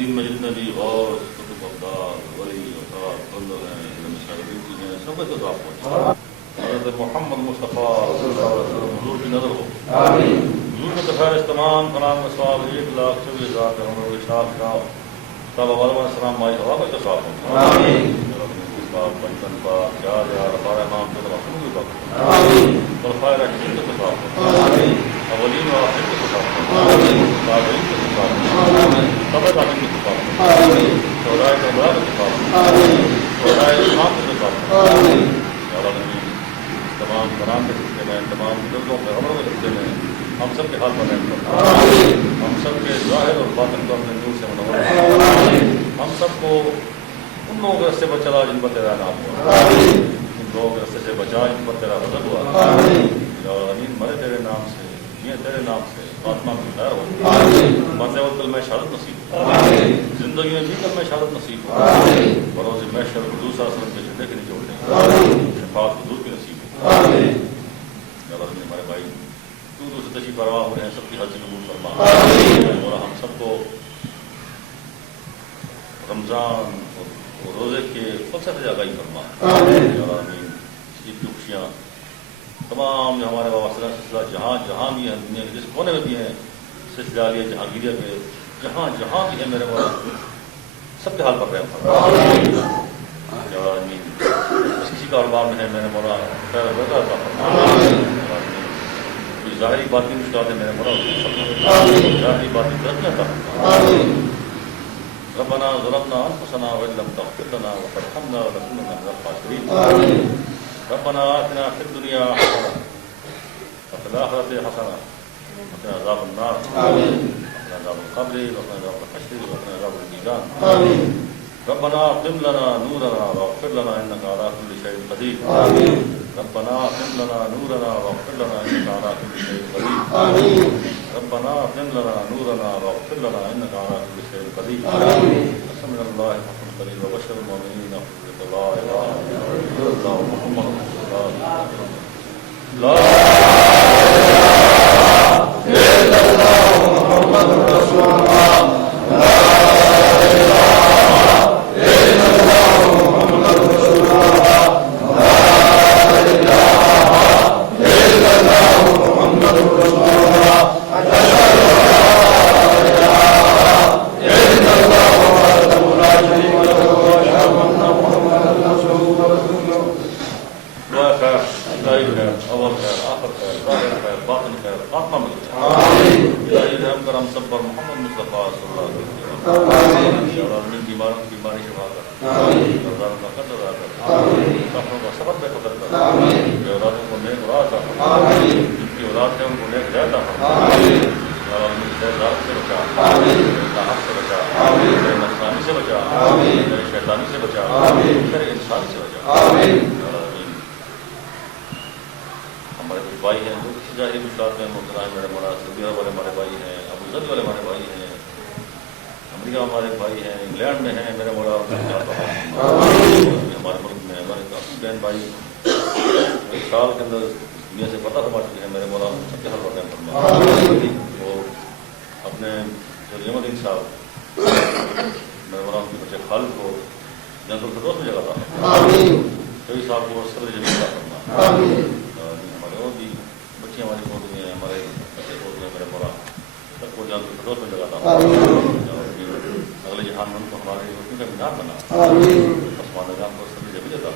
دین مجلس غور کتب ابدال ولی وفاق بندر ہیں مشاہدین کی ہیں سب کو آپ پہنچا حضرت محمد مصطفیٰ صلی اللہ علیہ وسلم حضور کی نظر ہو حضور کے تفیر استمان فنام سوال 1,24,000 کے ہمارے شاہ شاہ صاحب علیہ السلام مائی ہوا کا تصاف ہوں پاک پنجن پاک یاد یا رفار امام صلی اللہ علیہ وسلم خلفائے راشدین کے تصاف ہوں اولین و آخر کے تصاف ہوں تابعین کے تصاف ہوں طبع تعلیم کے تصاف ہوں شہدائے کربلا کے تصاف ہوں شہدائے امام کے تصاف ہوں تمام قرآن کے سلسلے میں تمام بزرگوں کے خبروں کے سلسلے میں ہم سب کے حال پر رحم کرنا ہم سب کے ظاہر اور باطن کو اپنے نور سے منور ہم سب کو ان لوگوں کے رستے پر چلا جن پر تیرا نام ہوا ان لوگوں کے رستے سے بچا جن پر تیرا غضب ہوا یا امین مرے تیرے نام سے یہ تیرے نام سے خاتمہ کی خیر ہو مرنے وقت میں شہادت نصیب ہو زندگی میں بھی کل میں شہادت نصیب ہو بروز محشر حضور صلی اللہ علیہ وسلم کے جھنڈے کے نیچے اٹھے شفاعت حضور کی نصیب ہو یا اللہ ہمارے بھائی دور سے تشریف فرما ہو رہے ہیں سب کی حج قبول فرما اور ہم سب کو رمضان اور روزے کے فلسفے آگاہی فرما اس کی خوشیاں تمام جو ہمارے بابا سلسلہ جہاں جہاں بھی ہیں دنیا کے جس کونے میں بھی ہیں سلسلہ عالیہ جہانگیریہ کے جہاں جہاں بھی ہیں میرے مولا سب کے حال پر رحم فرما کسی کاروبار میں ہے میرے مولا خیر و برکت عطا فرما کوئی ظاہری باطنی مشکلات ہے میرے مولا ظاہری باطنی ترقیاں عطا فرما ربنا ظلمنا انفسنا وان لم تغفر لنا وترحمنا لنكونن من الخاسرين ربنا آتنا في الدنيا حسنة وفي الآخرة حسنة وقنا عذاب النار وقنا عذاب القبر وقنا عذاب الحشر وقنا عذاب الميزان ربنا اقم لنا نورنا واغفر لنا إنك على كل شيء قدير ربنا اقم لنا نورنا واغفر لنا إنك على كل شيء قدير ربنا اقم لنا نورنا واغفر لنا إنك على كل شيء قدير قسم من الله حق قريب وبشر المؤمنين لا إله إلا الله محمد رسول الله لا إله إلا الله محمد رسول الله لا اگلے جہان میں ان کو ہمارے روشنی کا مینار بنا آسمان نظام کو سبھی جگہ دیتا